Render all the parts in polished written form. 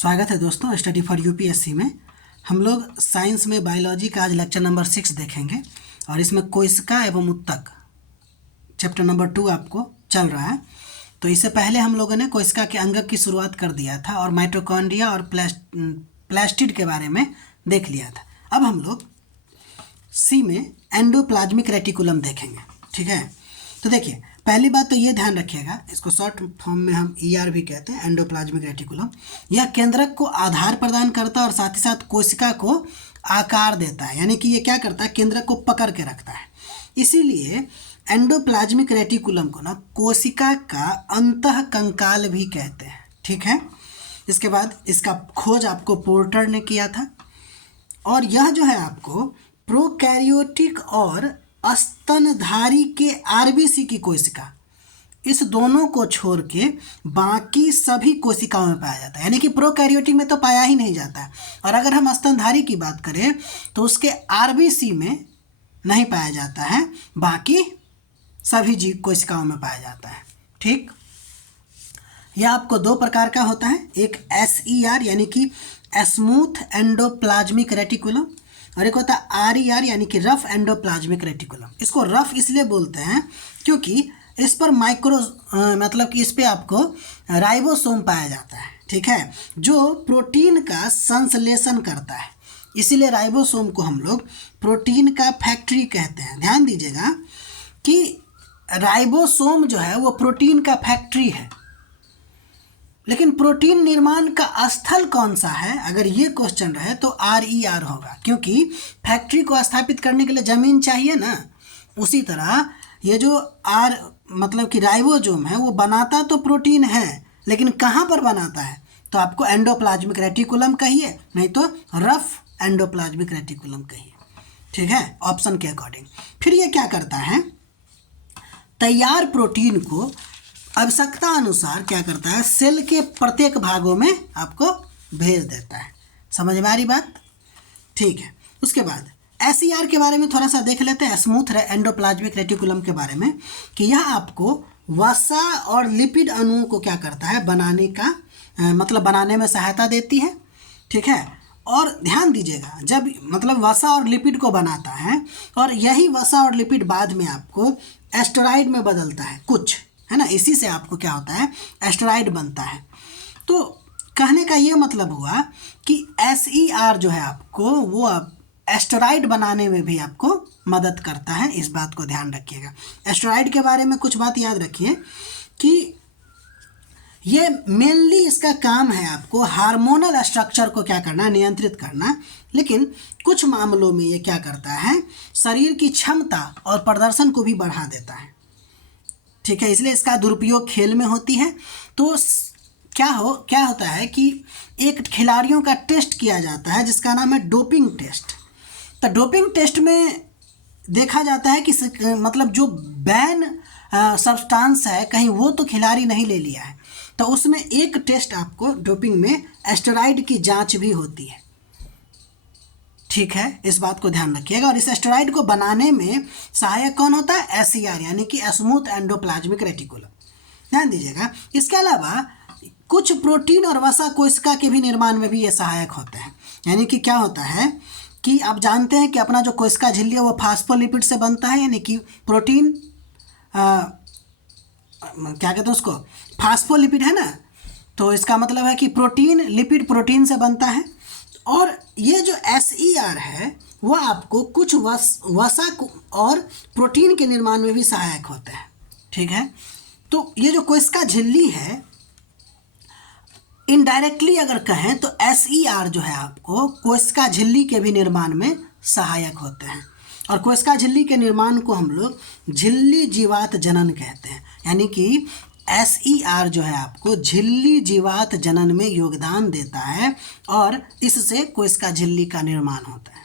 स्वागत है दोस्तों स्टडी फॉर यूपीएससी में। हम लोग साइंस में बायोलॉजी का आज लेक्चर नंबर 6 देखेंगे और इसमें कोशिका एवं उत्तक चैप्टर नंबर 2 आपको चल रहा है। तो इससे पहले हम लोगों ने कोशिका के अंगक की शुरुआत कर दिया था और माइटोकॉन्ड्रिया और प्लास्टिड के बारे में देख लिया था। अब हम लोग सी में एंडोप्लाज्मिक रेटिकुलम देखेंगे, ठीक है। तो देखिए, पहली बात तो ये ध्यान रखिएगा, इसको शॉर्ट फॉर्म में हम ईआर भी कहते हैं, एंडोप्लाज्मिक रेटिकुलम। यह केंद्रक को आधार प्रदान करता है और साथ ही साथ कोशिका को आकार देता है, यानी कि ये क्या करता है, केंद्रक को पकड़ के रखता है। इसीलिए एंडोप्लाज्मिक रेटिकुलम को ना कोशिका का अंतः कंकाल भी कहते हैं, ठीक है। इसके बाद इसका खोज आपको पोर्टर ने किया था और यह जो है आपको प्रोकैरियोटिक और स्तनधारी के आरबीसी की कोशिका, इस दोनों को छोड़ के बाकी सभी कोशिकाओं में पाया जाता है, यानी कि प्रोकैरियोटिक में तो पाया ही नहीं जाता है। और अगर हम स्तनधारी की बात करें तो उसके आरबीसी में नहीं पाया जाता है, बाकी सभी जीव कोशिकाओं में पाया जाता है, ठीक। यह आपको दो प्रकार का होता है, एक SER यानी कि स्मूथ एंडोप्लाज्मिक रेटिकुलम और एक होता है RER यानी कि रफ एंडोप्लाज्मिक रेटिकुलम। इसको रफ इसलिए बोलते हैं क्योंकि इस पर मतलब कि इस पे आपको राइबोसोम पाया जाता है, ठीक है, जो प्रोटीन का संश्लेषण करता है। इसीलिए राइबोसोम को हम लोग प्रोटीन का फैक्ट्री कहते हैं। ध्यान दीजिएगा कि राइबोसोम जो है वो प्रोटीन का फैक्ट्री है, लेकिन प्रोटीन निर्माण का स्थल कौन सा है, अगर ये क्वेश्चन रहे तो RER होगा, क्योंकि फैक्ट्री को स्थापित करने के लिए ज़मीन चाहिए ना। उसी तरह ये जो मतलब कि राइबोसोम है वो बनाता तो प्रोटीन है, लेकिन कहाँ पर बनाता है, तो आपको एंडोप्लाज्मिक रेटिकुलम कहिए, नहीं तो रफ एंडोप्लाज्मिक रेटिकुलम कहिए, ठीक है, ऑप्शन के अकॉर्डिंग। फिर ये क्या करता है, तैयार प्रोटीन को आवश्यकता अनुसार क्या करता है, सेल के प्रत्येक भागों में आपको भेज देता है। समझ में आ रही बात, ठीक है। उसके बाद SER के बारे में थोड़ा सा देख लेते हैं, स्मूथ एंडोप्लाज्मिक रेटिकुलम के बारे में, कि यह आपको वसा और लिपिड अणुओं को क्या करता है, बनाने का मतलब बनाने में सहायता देती है, ठीक है। और ध्यान दीजिएगा, जब मतलब वसा और लिपिड को बनाता है और यही वसा और लिपिड बाद में आपको एस्टेरॉइड में बदलता है कुछ, है ना, इसी से आपको क्या होता है, एस्टेरॉइड बनता है। तो कहने का ये मतलब हुआ कि SER जो है आपको वो एस्टेरॉइड बनाने में भी आपको मदद करता है, इस बात को ध्यान रखिएगा। एस्टेरॉइड के बारे में कुछ बात याद रखिए कि ये मेनली इसका काम है आपको हार्मोनल स्ट्रक्चर को क्या करना, नियंत्रित करना, लेकिन कुछ मामलों में ये क्या करता है, शरीर की क्षमता और प्रदर्शन को भी बढ़ा देता है, ठीक है। इसलिए इसका दुरुपयोग खेल में होती है। तो क्या होता है कि एक खिलाड़ियों का टेस्ट किया जाता है जिसका नाम है डोपिंग टेस्ट। तो डोपिंग टेस्ट में देखा जाता है कि मतलब जो बैन सब्सटेंस है कहीं वो तो खिलाड़ी नहीं ले लिया है, तो उसमें एक टेस्ट आपको डोपिंग में एस्टेरॉइड की जांच भी होती है, ठीक है, इस बात को ध्यान रखिएगा। और इस एस्टेरॉइड को बनाने में सहायक कौन होता है, SER यानी कि स्मूथ एंडोप्लाज्मिक रेटिकुलम। ध्यान दीजिएगा, इसके अलावा कुछ प्रोटीन और वसा कोशिका के भी निर्माण में भी ये सहायक होते हैं। यानी कि क्या होता है कि आप जानते हैं कि अपना जो कोशिका झिल्ली है वो फास्फोलिपिड से बनता है, यानी कि प्रोटीन क्या कहते हैं उसको, फास्फोलिपिड, है ना। तो इसका मतलब है कि प्रोटीन लिपिड प्रोटीन से बनता है। और ये जो SER है वो आपको कुछ वसा और प्रोटीन के निर्माण में भी सहायक होता है, ठीक है। तो ये जो कोशिका झिल्ली है, इनडायरेक्टली अगर कहें तो SER जो है आपको कोशिका झिल्ली के भी निर्माण में सहायक होते हैं। और कोशिका झिल्ली के निर्माण को हम लोग झिल्ली जीवात जनन कहते हैं, यानी कि SER जो है आपको झिल्ली जीवात जनन में योगदान देता है और इससे कोशिका झिल्ली का निर्माण होता है,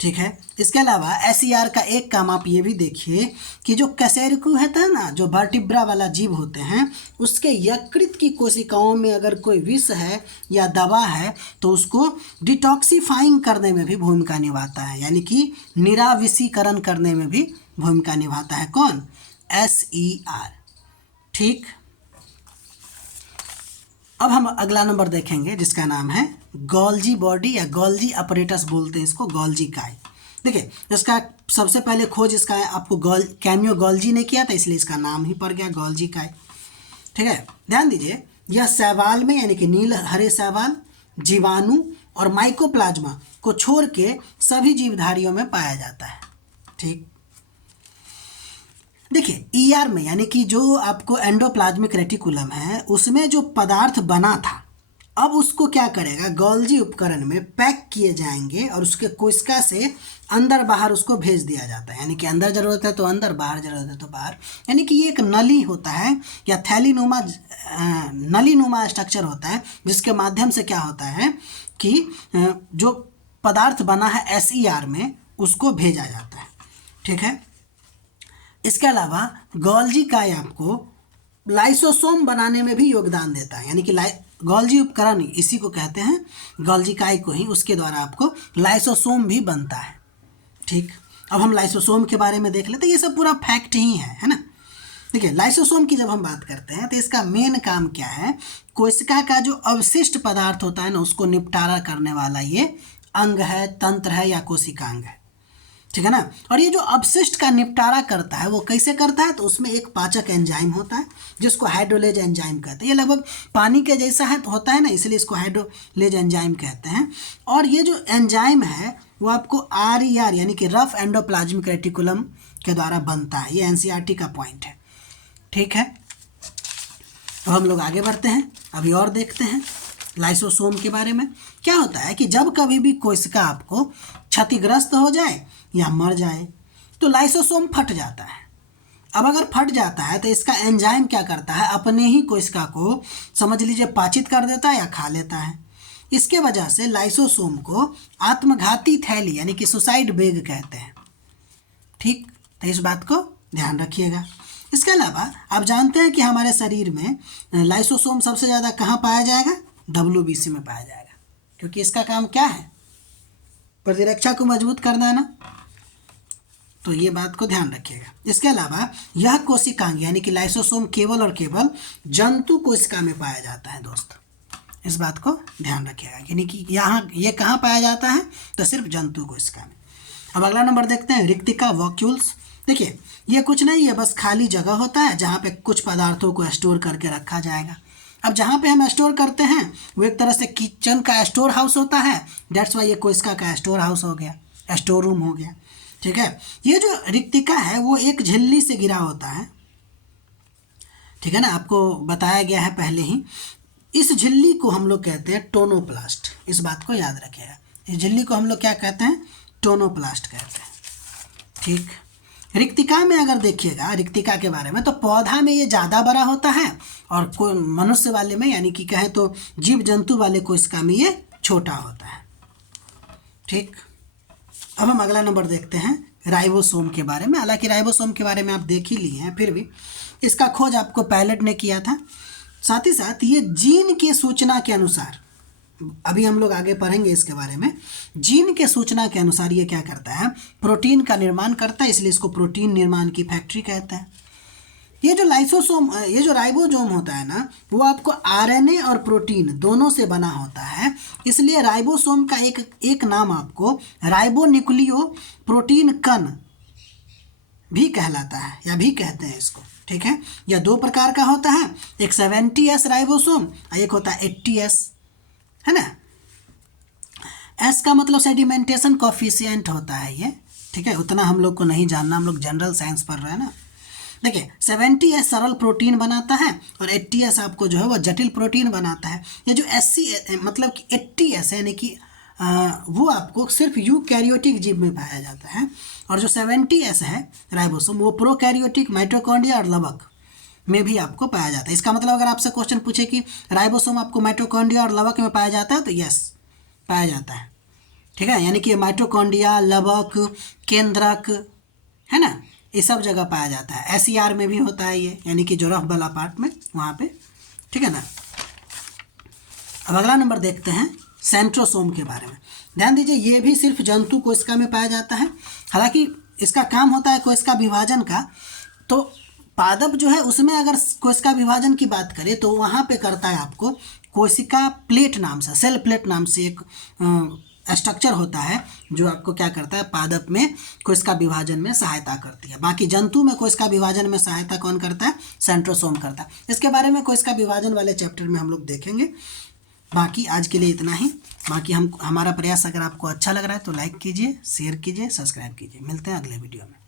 ठीक है। इसके अलावा SER का एक काम आप ये भी देखिए कि जो कशेरुकी होता है ना, जो वर्टिब्रा वाला जीव होते हैं, उसके यकृत की कोशिकाओं में अगर कोई विष है या दवा है तो उसको डिटॉक्सिफाइंग करने में भी भूमिका निभाता है, यानी कि निराविषीकरण करने में भी भूमिका निभाता है। कौन, SER, ठीक। अब हम अगला नंबर देखेंगे जिसका नाम है गोल्जी बॉडी या गोल्जी अपरेटस बोलते हैं इसको, गोल्जी काय। देखिए इसका सबसे पहले खोज इसका आपको कैमियो गोल्जी ने किया था, इसलिए इसका नाम ही पड़ गया गोल्जी काय। ठीक है, ध्यान दीजिए यह शैवाल में यानी कि नील हरे शैवाल, जीवाणु और माइकोप्लाज्मा को छोड़ के सभी जीवधारियों में पाया जाता है। ठीक, देखिए ईआर में यानी कि जो आपको एंडोप्लाज्मिक रेटिकुलम है उसमें जो पदार्थ बना था अब उसको क्या करेगा, गोल्जी उपकरण में पैक किए जाएंगे और उसके कोशिका से अंदर बाहर उसको भेज दिया जाता है। यानी कि अंदर ज़रूरत है तो अंदर, बाहर ज़रूरत है तो बाहर। यानी कि ये एक नली होता है या थैलीनुमा नलीनुमा स्ट्रक्चर होता है जिसके माध्यम से क्या होता है कि जो पदार्थ बना है एसईआर में उसको भेजा जाता है। ठीक है, इसके अलावा गोल्जी काय आपको लाइसोसोम बनाने में भी योगदान देता है। यानी कि गोल्जी उपकरण इसी को कहते हैं, गोल्जी काय को ही, उसके द्वारा आपको लाइसोसोम भी बनता है। ठीक, अब हम लाइसोसोम के बारे में देख लेते हैं, ये सब पूरा फैक्ट ही है ना। देखिए लाइसोसोम की जब हम बात करते हैं तो इसका मेन काम क्या है, कोशिका का जो अवशिष्ट पदार्थ होता है ना उसको निपटारा करने वाला ये अंग है, तंत्र है या कोशिकांग है। ठीक है ना, और ये जो अपशिष्ट का निपटारा करता है वो कैसे करता है, तो उसमें एक पाचक एंजाइम होता है जिसको हाइड्रोलेज एंजाइम कहते हैं। ये लगभग पानी के जैसा है तो होता है ना, इसलिए इसको हाइड्रोलेज एंजाइम कहते हैं। और ये जो एंजाइम है वो आपको आरईआर यानी कि रफ एंडोप्लाज्मिक रेटिकुलम के द्वारा बनता है। ये एनसीईआरटी का पॉइंट है। ठीक है, तो हम लोग आगे बढ़ते हैं, अभी और देखते हैं लाइसोसोम के बारे में। क्या होता है कि जब कभी भी कोशिका आपको क्षतिग्रस्त हो जाए या मर जाए तो लाइसोसोम फट जाता है। अब अगर फट जाता है तो इसका एंजाइम क्या करता है, अपने ही कोशिका को समझ लीजिए पाचित कर देता है या खा लेता है। इसके वजह से लाइसोसोम को आत्मघाती थैली यानी कि सुसाइड बैग कहते हैं। ठीक, तो इस बात को ध्यान रखिएगा। इसके अलावा आप जानते हैं कि हमारे शरीर में लाइसोसोम सबसे ज़्यादा कहाँ पाया जाएगा, WBC में पाया जाएगा, क्योंकि इसका काम क्या है, प्रतिरक्षा को मजबूत करना है ना। तो ये बात को ध्यान रखिएगा। इसके अलावा यह कोशिकांग यानी कि लाइसोसोम केवल और केवल जंतु कोशिका में पाया जाता है दोस्त, इस बात को ध्यान रखिएगा। यानी कि यहाँ ये कहाँ पाया जाता है, तो सिर्फ जंतु कोशिका में। अब अगला नंबर देखते हैं, रिक्तिका वॉक्यूल्स। देखिए ये कुछ नहीं, ये बस खाली जगह होता है जहाँ पे कुछ पदार्थों को स्टोर करके रखा जाएगा। अब जहाँ पे हम स्टोर करते हैं वो एक तरह से किचन का स्टोर हाउस होता है, डेट्स वाई ये कोशिका का स्टोर हाउस हो गया, स्टोर रूम हो गया। ठीक है, ये जो रिक्तिका है वो एक झिल्ली से घिरा होता है। ठीक है ना, आपको बताया गया है पहले ही। इस झिल्ली को हम लोग कहते हैं टोनोप्लास्ट, इस बात को याद रखिएगा। इस झिल्ली को हम लोग क्या कहते हैं, टोनोप्लास्ट कहते हैं। ठीक, रिक्तिका में अगर देखिएगा रिक्तिका के बारे में, तो पौधा में ये ज़्यादा बड़ा होता है और कोई मनुष्य वाले में यानी कि कहें तो जीव जंतु वाले कोशिका में ये छोटा होता है। ठीक, अब हम अगला नंबर देखते हैं राइबोसोम के बारे में। हालांकि राइबोसोम के बारे में आप देख ही लिए हैं, फिर भी इसका खोज आपको पैलेट ने किया था। साथ ही साथ ये जीन की सूचना के अनुसार, अभी हम लोग आगे पढ़ेंगे इसके बारे में, जीन के सूचना के अनुसार ये क्या करता है, प्रोटीन का निर्माण करता है, इसलिए इसको प्रोटीन निर्माण की फैक्ट्री कहते हैं। ये जो राइबोसोम होता है ना वो आपको आरएनए और प्रोटीन दोनों से बना होता है, इसलिए राइबोसोम का एक नाम आपको राइबोन्यूक्लियो प्रोटीन कण भी कहलाता है या भी कहते हैं इसको। ठीक है, यह दो प्रकार का होता है, एक 70S राइबोसोम और एक होता है 80S, है ना। एस का मतलब सेडिमेंटेशन कोफिशिएंट होता है ये। ठीक है, उतना हम लोग को नहीं जानना, हम लोग जनरल साइंस पढ़ रहे हैं ना। देखिए 70S सरल प्रोटीन बनाता है और 80S आपको जो है वो जटिल प्रोटीन बनाता है। ये जो 80 मतलब कि 80S है यानी कि वो आपको सिर्फ यूकैरियोटिक जीव में पाया जाता है, और जो 70S है राइबोसोम वो प्रोकैरियोटिक माइटोकॉन्ड्रिया और लवक में भी आपको पाया जाता है। इसका मतलब अगर आपसे क्वेश्चन पूछे कि राइबोसोम आपको माइटोकॉन्ड्रिया और लवक में पाया जाता है तो यस पाया जाता है। ठीक है, यानी कि माइटोकॉन्ड्रिया, लवक, केंद्रक, है ना, ये सब जगह पाया जाता है। एसईआर में भी होता है ये, यानी कि जो रफ वाला पार्ट में वहाँ पे। ठीक है ना। अब अगला नंबर देखते हैं सेंट्रोसोम के बारे में। ध्यान दीजिए ये भी सिर्फ जंतु कोशिका में पाया जाता है। हालांकि इसका काम होता है कोशिका विभाजन का, तो पादप जो है उसमें अगर कोशिका विभाजन की बात करें तो वहाँ पे करता है आपको कोशिका प्लेट नाम से, सेल प्लेट नाम से एक स्ट्रक्चर होता है जो आपको क्या करता है, पादप में कोशिका विभाजन में सहायता करती है। बाकी जंतु में कोशिका विभाजन में सहायता कौन करता है, सेंट्रोसोम करता है। इसके बारे में कोशिका विभाजन वाले चैप्टर में हम लोग देखेंगे। बाकी आज के लिए इतना ही। बाकी हमारा प्रयास अगर आपको अच्छा लग रहा है तो लाइक कीजिए, शेयर कीजिए, सब्सक्राइब कीजिए। मिलते हैं अगले वीडियो में।